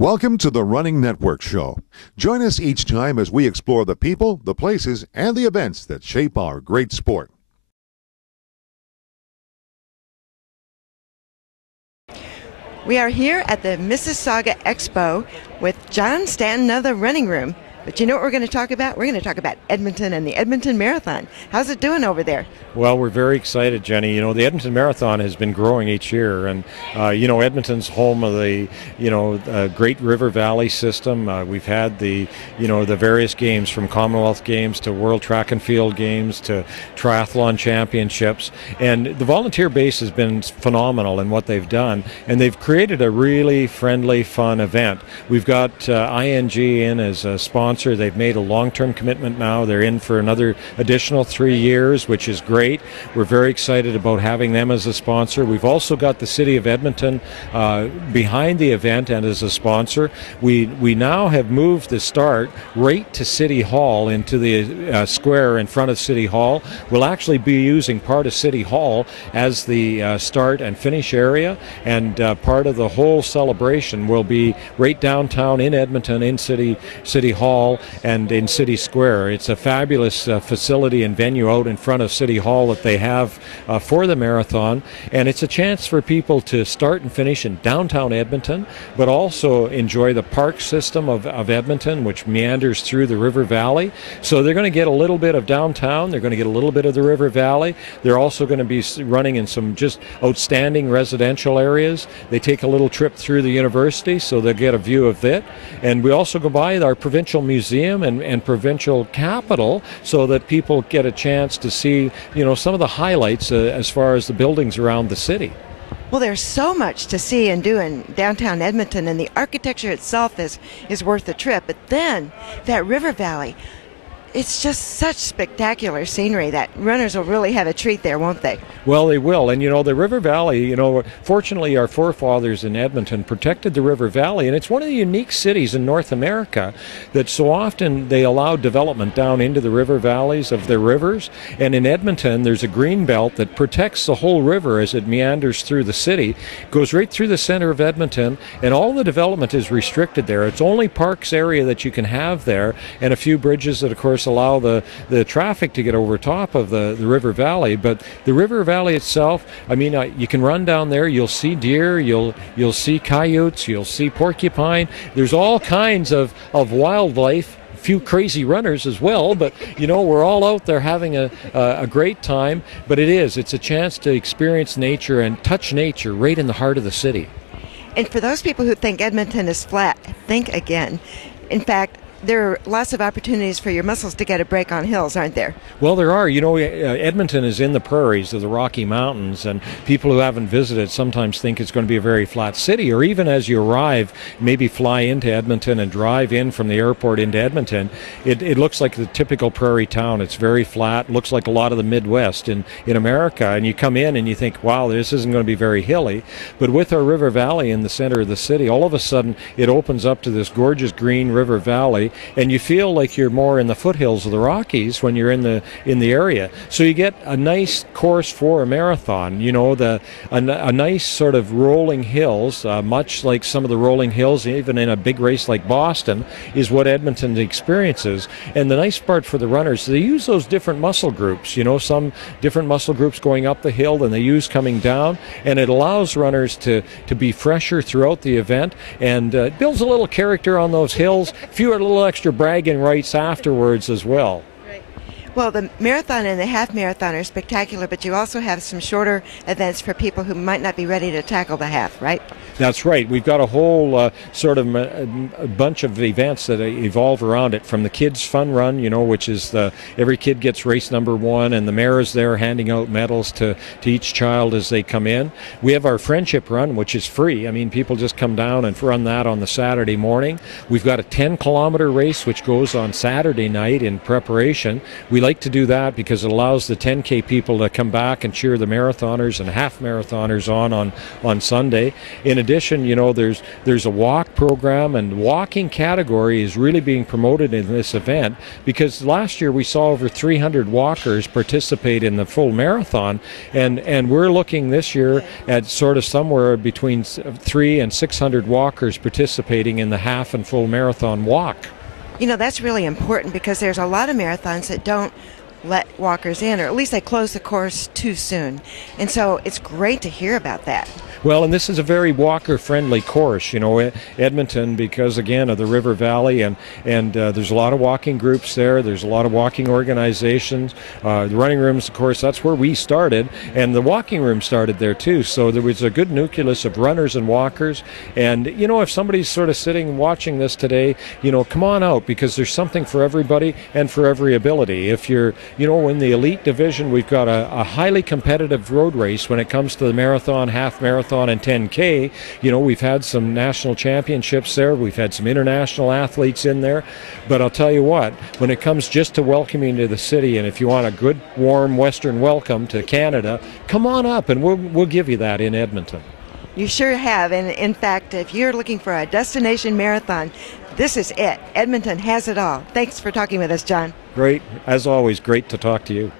Welcome to the Running Network Show. Join us each time as we explore the people, the places, and the events that shape our great sport. We are here at the Mississauga Expo with John Stanton of the Running Room. But you know what we're going to talk about? We're going to talk about Edmonton and the Edmonton Marathon. How's it doing over there? Well, we're very excited, Jenny. You know, the Edmonton Marathon has been growing each year, and Edmonton's home of the Great River Valley system. We've had the various games, from Commonwealth Games to World Track and Field Games to Triathlon Championships, and the volunteer base has been phenomenal in what they've done, and they've created a really friendly, fun event. We've got ING in as a sponsor. They've made a long-term commitment now. They're in for another additional 3 years, which is great. We're very excited about having them as a sponsor. We've also got the City of Edmonton behind the event and as a sponsor. We now have moved the start right to City Hall, into the square in front of City Hall. We'll actually be using part of City Hall as the start and finish area, and part of the whole celebration will be right downtown in Edmonton, in City Hall and in City Square. It's a fabulous facility and venue out in front of City Hall that they have for the marathon, and it's a chance for people to start and finish in downtown Edmonton, but also enjoy the park system of Edmonton, which meanders through the River Valley. So they're going to get a little bit of downtown, they're going to get a little bit of the River Valley. They're also going to be running in some just outstanding residential areas. They take a little trip through the university, so they'll get a view of it. And we also go by our provincial museum and provincial capital, so that people get a chance to see, some of the highlights as far as the buildings around the city. Well, there's so much to see and do in downtown Edmonton, and the architecture itself is worth the trip. But then that River Valley, it's just such spectacular scenery that runners will really have a treat there, won't they? Well, they will. And, the River Valley, fortunately our forefathers in Edmonton protected the River Valley, and it's one of the unique cities in North America that so often they allow development down into the river valleys of their rivers. And in Edmonton, there's a green belt that protects the whole river as it meanders through the city, goes right through the center of Edmonton, and all the development is restricted there. It's only parks area that you can have there, and a few bridges that, of course, allow the traffic to get over top of the River Valley. But the River Valley itself, you can run down there, you'll see deer, you'll see coyotes, you'll see porcupine. There's all kinds of wildlife, a few crazy runners as well, but we're all out there having a great time. But it's a chance to experience nature and touch nature right in the heart of the city. And for those people who think Edmonton is flat, think again. In fact, there are lots of opportunities for your muscles to get a break on hills, aren't there? Well, there are. Edmonton is in the prairies of the Rocky Mountains, and people who haven't visited sometimes think it's going to be a very flat city, or even as you arrive, maybe fly into Edmonton and drive in from the airport into Edmonton. It looks like the typical prairie town. It's very flat, looks like a lot of the Midwest in America, and you come in and you think, wow, this isn't going to be very hilly. But with our River Valley in the center of the city, all of a sudden it opens up to this gorgeous green River Valley, and you feel like you're more in the foothills of the Rockies when you're in the area. So you get a nice course for a marathon. A nice sort of rolling hills, much like some of the rolling hills, even in a big race like Boston, is what Edmonton experiences. And the nice part for the runners, they use those different muscle groups. Some different muscle groups going up the hill than they use coming down, and it allows runners to be fresher throughout the event, and it builds a little character on those hills. Fewer little extra bragging rights afterwards as well. Well, the marathon and the half marathon are spectacular, but you also have some shorter events for people who might not be ready to tackle the half, right? That's right. We've got a whole a bunch of events that evolve around it, from the kids' fun run, which is every kid gets race number 1, and the mayor is there handing out medals to each child as they come in. We have our friendship run, which is free. People just come down and run that on the Saturday morning. We've got a 10-kilometer race, which goes on Saturday night in preparation. We we like to do that because it allows the 10K people to come back and cheer the marathoners and half marathoners on Sunday. In addition, there's a walk program, and the walking category is really being promoted in this event because last year we saw over 300 walkers participate in the full marathon, and we're looking this year at sort of somewhere between 300 and 600 walkers participating in the half and full marathon walk. That's really important because there's a lot of marathons that don't let walkers in, or at least they close the course too soon. And so it's great to hear about that. Well, and this is a very walker-friendly course, Edmonton, because again of the River Valley, and there's a lot of walking groups there. There's a lot of walking organizations. The running rooms, of course, that's where we started, and the walking room started there too. So there was a good nucleus of runners and walkers. And if somebody's sort of sitting and watching this today, come on out because there's something for everybody and for every ability. If you're, in the elite division, we've got a highly competitive road race when it comes to the marathon, half marathon, and 10K. We've had some national championships there. We've had some international athletes in there. But I'll tell you what, when it comes just to welcoming to the city, and if you want a good, warm Western welcome to Canada, come on up and we'll give you that in Edmonton. You sure have. And in fact, if you're looking for a destination marathon, this is it. Edmonton has it all. Thanks for talking with us, John. Great. As always, great to talk to you.